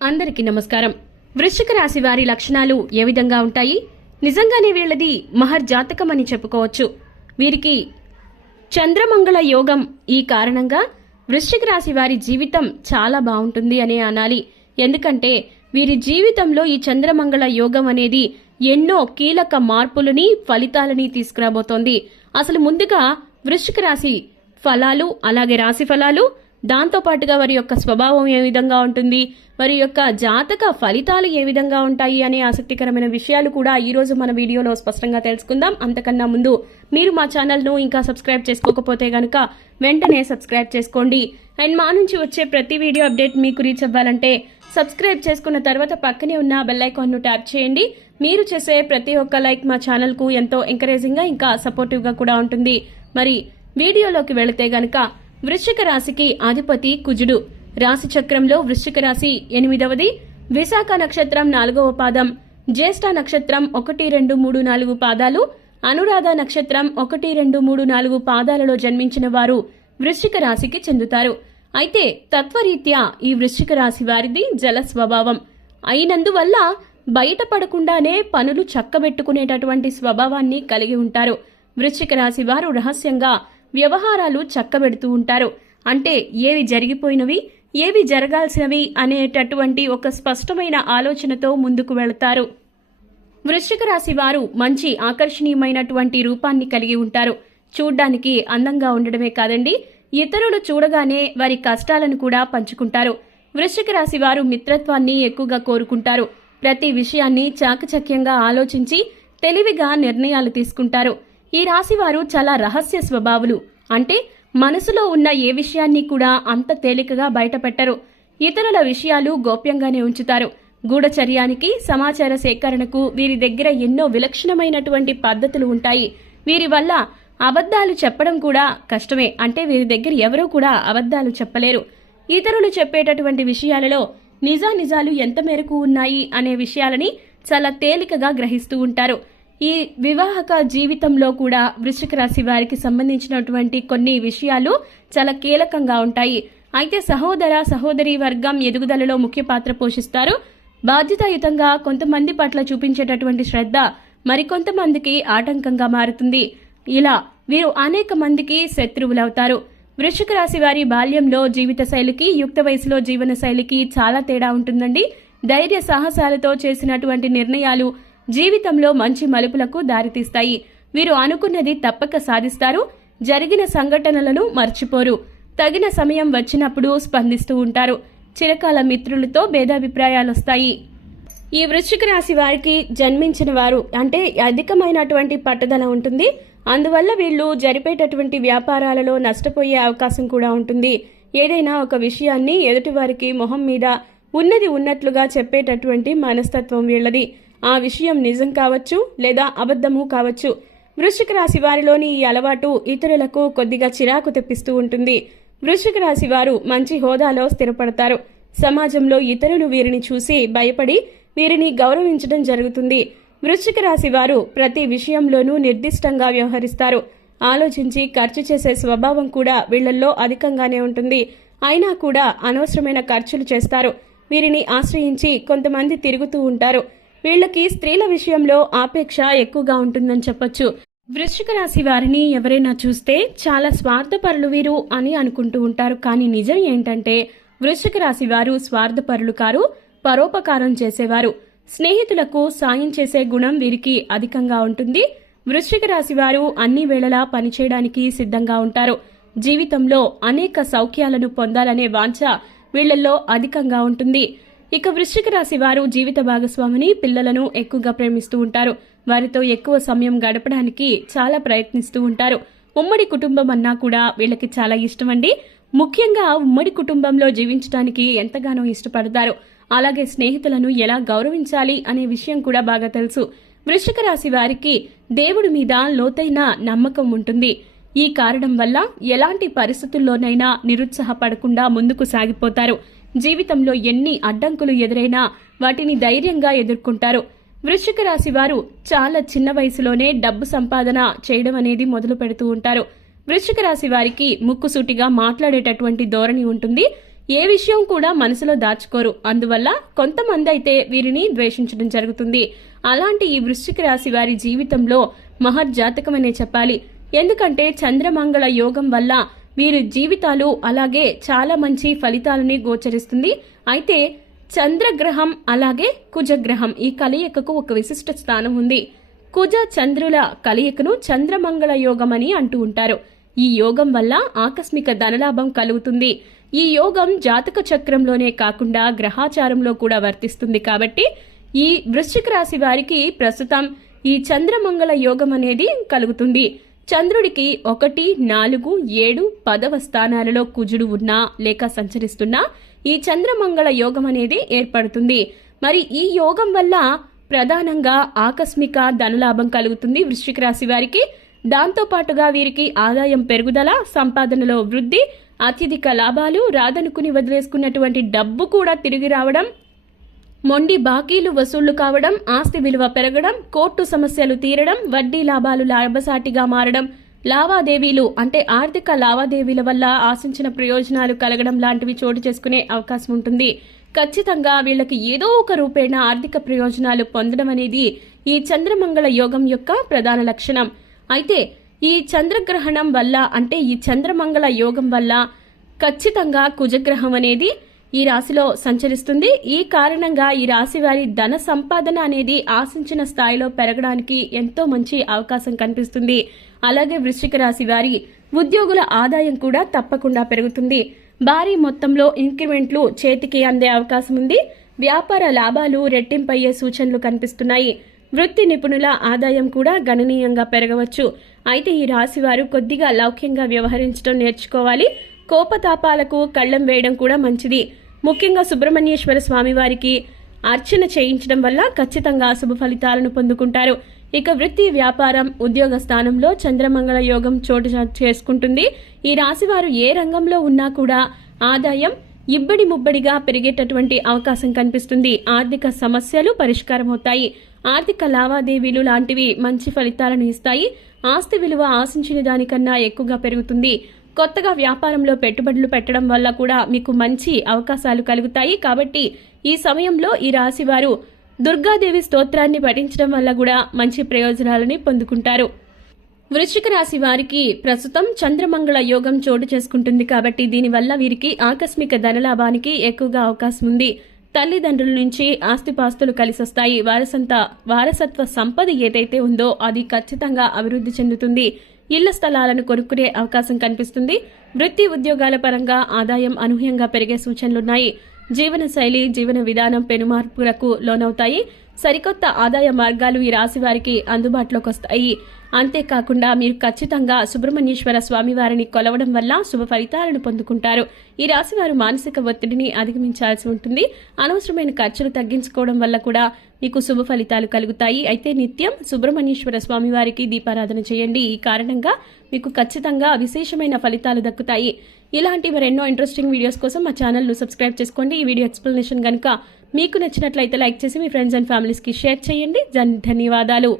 అందరికీ నమస్కారం. వృశ్చిక రాశి వారి లక్షణాలు ఏ విధంగా ఉంటాయి? నిజంగానే వీళ్ళది మహర్జాతకం అని చెప్పుకోవచ్చు. వీరికి చంద్రమంగళ యోగం. ఈ కారణంగా వృశ్చిక రాశి వారి జీవితం చాలా బాగుంటుంది అనే అనాలి. ఎందుకంటే వీరి జీవితంలో ఈ చంద్రమంగళ యోగం అనేది ఎన్నో కీలక మార్పులని, ఫలితాలని తీసుకురాబోతోంది. అసలు ముందుగా వృశ్చిక రాశి ఫలాలు, అలాగే రాశి ఫలాలు, దాంతోపాటుగా వారి యొక్క స్వభావం ఏ విధంగా ఉంటుంది, వారి యొక్క జాతక ఫలితాలు ఏ విధంగా ఉంటాయి అనే ఆసక్తికరమైన విషయాలు కూడా ఈరోజు మన వీడియోలో స్పష్టంగా తెలుసుకుందాం. అంతకన్నా ముందు మీరు మా ఛానల్ను ఇంకా సబ్స్క్రైబ్ చేసుకోకపోతే గనుక వెంటనే సబ్స్క్రైబ్ చేసుకోండి. అండ్ మా నుంచి వచ్చే ప్రతి వీడియో అప్డేట్ మీకు రీచ్ అవ్వాలంటే సబ్స్క్రైబ్ చేసుకున్న తర్వాత పక్కనే ఉన్న బెల్ ఐకాన్ను ట్యాప్ చేయండి. మీరు చేసే ప్రతి ఒక్క లైక్ మా ఛానల్కు ఎంతో ఎంకరేజింగ్గా ఇంకా సపోర్టివ్గా కూడా ఉంటుంది. మరి వీడియోలోకి వెళితే గనక వృశ్చిక రాశికి అధిపతి కుజుడు. రాశి చక్రంలో వృశ్చిక రాశి 8వది, విశాఖ నక్షత్రం 4వ పాదం, జ్యేష్ఠ నక్షత్రం 1, 2, 3, 4 పాదాలు, అనురాధ నక్షత్రం 1, 2, 3, 4 పాదాలలో జన్మించిన వారు వృశ్చిక రాశికి చెందుతారు. అయితే తత్వరీత్యా ఈ వృశ్చిక రాశి వారిది జల స్వభావం అయినందువల్ల బయటపడకుండానే పనులు చక్కబెట్టుకునేటటువంటి స్వభావాన్ని కలిగి ఉంటారు. వృశ్చిక రాశి వారు రహస్యంగా వ్యవహారాలు చక్కబెడుతూ ఉంటారు. అంటే ఏవి జరిగిపోయినవి, ఏవి జరగాల్సినవి అనేటటువంటి ఒక స్పష్టమైన ఆలోచనతో ముందుకు వెళతారు. వృశ్చిక రాశి వారు మంచి ఆకర్షణీయమైనటువంటి రూపాన్ని కలిగి ఉంటారు. చూడ్డానికి అందంగా ఉండడమే కాదండి, ఇతరులు చూడగానే వారి కష్టాలను కూడా పంచుకుంటారు. వృశ్చిక రాశి వారు మిత్రత్వాన్ని ఎక్కువగా కోరుకుంటారు. ప్రతి విషయాన్ని చాకచక్యంగా ఆలోచించి తెలివిగా నిర్ణయాలు తీసుకుంటారు. ఈ రాశివారు చాలా రహస్య స్వభావులు. అంటే మనసులో ఉన్న ఏ విషయాన్ని కూడా అంత తేలికగా బయటపెట్టరు. ఇతరుల విషయాలు గోప్యంగానే ఉంచుతారు. గూఢచర్యానికి, సమాచార సేకరణకు వీరి దగ్గర ఎన్నో విలక్షణమైనటువంటి పద్ధతులు ఉంటాయి. వీరి వల్ల అబద్ధాలు చెప్పడం కూడా కష్టమే. అంటే వీరి దగ్గర ఎవరూ కూడా అబద్ధాలు చెప్పలేరు. ఇతరులు చెప్పేటటువంటి విషయాలలో నిజాలు ఎంత మేరకు ఉన్నాయి అనే విషయాలని చాలా తేలికగా గ్రహిస్తూ ఉంటారు. ఈ వివాహక జీవితంలో కూడా వృశ్చిక రాశి వారికి సంబంధించినటువంటి కొన్ని విషయాలు చాలా కీలకంగా ఉంటాయి. అయితే సహోదరి వర్గం ఎదుగుదలలో ముఖ్య పాత్ర పోషిస్తారు. బాధ్యతాయుతంగా కొంతమంది పట్ల చూపించేటటువంటి శ్రద్ధ మరికొంతమందికి ఆటంకంగా మారుతుంది. ఇలా వీరు అనేక మందికి శత్రువులవుతారు. వృశ్చిక రాశి వారి బాల్యంలో జీవిత శైలికి, యుక్త వయసులో జీవన శైలికి చాలా తేడా ఉంటుందండి. ధైర్య సాహసాలతో చేసినటువంటి నిర్ణయాలు జీవితంలో మంచి మలుపులకు దారితీస్తాయి. వీరు అనుకున్నది తప్పక సాధిస్తారు. జరిగిన సంఘటనలను మర్చిపోరు. తగిన సమయం వచ్చినప్పుడు స్పందిస్తూ ఉంటారు. చిరకాల మిత్రులతో భేదాభిప్రాయాలొస్తాయి. ఈ వృశ్చిక రాశి వారికి జన్మించిన వారు అంటే అధికమైనటువంటి పట్టుదల ఉంటుంది. అందువల్ల వీళ్ళు జరిపేటటువంటి వ్యాపారాలలో నష్టపోయే అవకాశం కూడా ఉంటుంది. ఏదైనా ఒక విషయాన్ని ఎదుటివారికి మొహం మీద ఉన్నది ఉన్నట్లుగా చెప్పేటటువంటి మనస్తత్వం వీళ్ళది. ఆ విషయం నిజం కావచ్చు లేదా అబద్ధము కావచ్చు. వృశ్చిక రాశి వారిలోని ఈ అలవాటు ఇతరులకు కొద్దిగా చిరాకు తెప్పిస్తూ ఉంటుంది. వృశ్చిక రాశి వారు మంచి హోదాలో స్థిరపడతారు. సమాజంలో ఇతరులు వీరిని చూసి భయపడి వీరిని గౌరవించడం జరుగుతుంది. వృశ్చిక రాశి వారు ప్రతి విషయంలోనూ నిర్దిష్టంగా వ్యవహరిస్తారు. ఆలోచించి ఖర్చు చేసే స్వభావం కూడా వీళ్లలో అధికంగానే ఉంటుంది. అయినా కూడా అనవసరమైన ఖర్చులు చేస్తారు. వీరిని ఆశ్రయించి కొంతమంది తిరుగుతూ ఉంటారు. వీళ్ళకి స్త్రీల విషయంలో ఆపేక్ష ఎక్కువగా ఉంటుందని చెప్పొచ్చు. వృశ్చిక రాశి వారిని ఎవరైనా చూస్తే చాలా స్వార్థపరులు వీరు అని అనుకుంటూ ఉంటారు. కానీ నిజం ఏంటంటే వృశ్చిక రాశి వారు స్వార్థపరులు కారు, పరోపకారం చేసేవారు. స్నేహితులకు సాయం చేసే గుణం వీరికి అధికంగా ఉంటుంది. వృశ్చిక రాశి వారు అన్ని వేళలా పనిచేయడానికి సిద్ధంగా ఉంటారు. జీవితంలో అనేక సౌఖ్యాలను పొందాలనే వాంఛ వీళ్లలో అధికంగా ఉంటుంది. ఇక వృశ్చిక రాశి వారు జీవిత భాగస్వామిని, పిల్లలను ఎక్కువగా ప్రేమిస్తూ ఉంటారు. వారితో ఎక్కువ సమయం గడపడానికి చాలా ప్రయత్నిస్తూ ఉంటారు. ఉమ్మడి కుటుంబం అన్నా కూడా వీళ్ళకి చాలా ఇష్టమండి. ముఖ్యంగా ఉమ్మడి కుటుంబంలో జీవించడానికి ఎంతగానో ఇష్టపడతారు. అలాగే స్నేహితులను ఎలా గౌరవించాలి అనే విషయం కూడా బాగా తెలుసు. వృశ్చిక రాశి వారికి దేవుడి మీద లోతైన నమ్మకం ఉంటుంది. ఈ కారణం వల్ల ఎలాంటి పరిస్థితుల్లోనైనా నిరుత్సాహపడకుండా ముందుకు సాగిపోతారు. జీవితంలో ఎన్ని అడ్డంకులు ఎదురైనా వాటిని ధైర్యంగా ఎదుర్కొంటారు. వృశ్చిక రాశి వారు చాలా చిన్న వయసులోనే డబ్బు సంపాదన చేయడం అనేది మొదలు పెడుతూ ఉంటారు. వృశ్చిక రాశి వారికి ముక్కుసూటిగా మాట్లాడేటటువంటి ధోరణి ఉంటుంది. ఏ విషయం కూడా మనసులో దాచుకోరు. అందువల్ల కొంతమంది అయితే వీరిని ద్వేషించడం జరుగుతుంది. అలాంటి ఈ వృశ్చిక రాశి వారి జీవితంలో మహర్జాతకమనే చెప్పాలి. ఎందుకంటే చంద్రమంగళ యోగం వల్ల వీరి జీవితాలు అలాగే చాలా మంచి ఫలితాలని గోచరిస్తుంది. అయితే చంద్రగ్రహం అలాగే కుజగ్రహం ఈ కలయికకు ఒక విశిష్ట స్థానం ఉంది. కుజ చంద్రుల కలయికను చంద్రమంగళ యోగం అని అంటూ ఉంటారు. ఈ యోగం వల్ల ఆకస్మిక ధనలాభం కలుగుతుంది. ఈ యోగం జాతక చక్రంలోనే కాకుండా గ్రహాచారంలో కూడా వర్తిస్తుంది. కాబట్టి ఈ వృశ్చిక రాశి వారికి ప్రస్తుతం ఈ చంద్రమంగళ యోగం అనేది కలుగుతుంది. చంద్రుడికి 1, 4, 7, 10వ స్థానాలలో కుజుడు ఉన్నా లేక సంచరిస్తున్నా ఈ చంద్రమంగళ యోగం అనేది ఏర్పడుతుంది. మరి ఈ యోగం వల్ల ప్రధానంగా ఆకస్మిక ధనలాభం కలుగుతుంది వృశ్చిక రాశి వారికి. దాంతో పాటుగా వీరికి ఆదాయం పెరుగుదల, సంపాదనలో వృద్ధి, అత్యధిక లాభాలు, రాదనుకుని వదిలేసుకున్నటువంటి డబ్బు కూడా తిరిగి రావడం, మొండి బాకీలు వసూళ్లు కావడం, ఆస్తి విలువ పెరగడం, కోర్టు సమస్యలు తీరడం, వడ్డీ లాభాలు లాభసాటిగా మారడం, లావాదేవీలు అంటే ఆర్థిక లావాదేవీల వల్ల ఆశించిన ప్రయోజనాలు కలగడం లాంటివి చోటు చేసుకునే అవకాశం ఉంటుంది. ఖచ్చితంగా వీళ్ళకి ఏదో ఒక రూపేణ ఆర్థిక ప్రయోజనాలు పొందడం అనేది ఈ చంద్రమంగళ యోగం యొక్క ప్రధాన లక్షణం. అయితే ఈ చంద్రగ్రహణం వల్ల అంటే ఈ చంద్రమంగళ యోగం వల్ల ఖచ్చితంగా కుజగ్రహం అనేది ఈ రాశిలో సంచరిస్తుంది. ఈ కారణంగా ఈ రాశి వారి ధన సంపాదన అనేది ఆశించిన స్థాయిలో పెరగడానికి ఎంతో మంచి అవకాశం కనిపిస్తుంది. అలాగే వృశ్చిక రాశి వారి ఉద్యోగుల ఆదాయం కూడా తప్పకుండా పెరుగుతుంది. భారీ మొత్తంలో ఇంక్రిమెంట్లు చేతికి అందే అవకాశం ఉంది. వ్యాపార లాభాలు రెట్టింపయ్యే సూచనలు కనిపిస్తున్నాయి. వృత్తి నిపుణుల ఆదాయం కూడా గణనీయంగా పెరగవచ్చు. అయితే ఈ రాశి వారు కొద్దిగా లౌక్యంగా వ్యవహరించడం నేర్చుకోవాలి. కోపతాపాలకు కళ్ళెం వేయడం కూడా మంచిది. ముఖ్యంగా సుబ్రహ్మణ్యేశ్వర స్వామి వారికి అర్చన చేయించడం వల్ల ఖచ్చితంగా శుభ ఫలితాలను పొందుకుంటారు. ఇక వృత్తి, వ్యాపారం, ఉద్యోగ స్థానంలో చంద్రమంగళ యోగం చోటు చేసుకుంటుంది. ఈ రాశి వారు ఏ రంగంలో ఉన్నా కూడా ఆదాయం ఇబ్బడి ముబ్బడిగా పెరిగేటటువంటి అవకాశం కనిపిస్తుంది. ఆర్థిక సమస్యలు పరిష్కారం అవుతాయి. ఆర్థిక లావాదేవీలు లాంటివి మంచి ఫలితాలను ఇస్తాయి. ఆస్తి విలువ ఆశించిన దానికన్నా ఎక్కువగా పెరుగుతుంది. కొత్తగా వ్యాపారంలో పెట్టుబడులు పెట్టడం వల్ల కూడా మీకు మంచి అవకాశాలు కలుగుతాయి. కాబట్టి ఈ సమయంలో ఈ రాశి వారు దుర్గాదేవి స్తోత్రాన్ని పఠించడం వల్ల కూడా మంచి ప్రయోజనాలని పొందుకుంటారు. వృశ్చిక రాశి వారికి ప్రస్తుతం చంద్రమంగళ యోగం చోటు చేసుకుంటుంది. కాబట్టి దీనివల్ల వీరికి ఆకస్మిక ధనలాభానికి ఎక్కువగా అవకాశం ఉంది. తల్లిదండ్రుల నుంచి ఆస్తిపాస్తులు కలిసొస్తాయి. వారసత్వ సంపద ఏదైతే ఉందో అది ఖచ్చితంగా అభివృద్ధి చెందుతుంది. ఇళ్ల స్థలాలను కొనుక్కునే అవకాశం కనిపిస్తుంది. వృత్తి, ఉద్యోగాల పరంగా ఆదాయం అనూహ్యంగా పెరిగే సూచనలున్నాయి. జీవన శైలి, జీవన విధానం పెనుమార్పులకు లోనవుతాయి. సరికొత్త ఆదాయ మార్గాలు ఈ రాశి వారికి అందుబాటులోకి వస్తాయి. అంతేకాకుండా మీరు ఖచ్చితంగా సుబ్రహ్మణ్యేశ్వర స్వామివారిని కొలవడం వల్ల శుభ ఫలితాలను పొందుకుంటారు. ఈ రాశి వారు మానసిక ఒత్తిడిని అధిగమించాల్సి ఉంటుంది. అనవసరమైన ఖర్చులు తగ్గించుకోవడం వల్ల కూడా మీకు శుభ ఫలితాలు కలుగుతాయి. అయితే నిత్యం సుబ్రహ్మణ్యేశ్వర స్వామివారికి దీపారాధన చేయండి. ఈ కారణంగా మీకు ఖచ్చితంగా విశేషమైన ఫలితాలు దక్కుతాయి. ఇలాంటి మరెన్నో ఇంట్రెస్టింగ్ వీడియోస్ కోసం మా ఛానల్ను సబ్స్క్రైబ్ చేసుకోండి. ఈ వీడియో ఎక్స్ప్లెనేషన్ కనుక మీకు నచ్చినట్లయితే లైక్ చేసి మీ ఫ్రెండ్స్ అండ్ ఫ్యామిలీస్కి షేర్ చేయండి. ధన్యవాదాలు.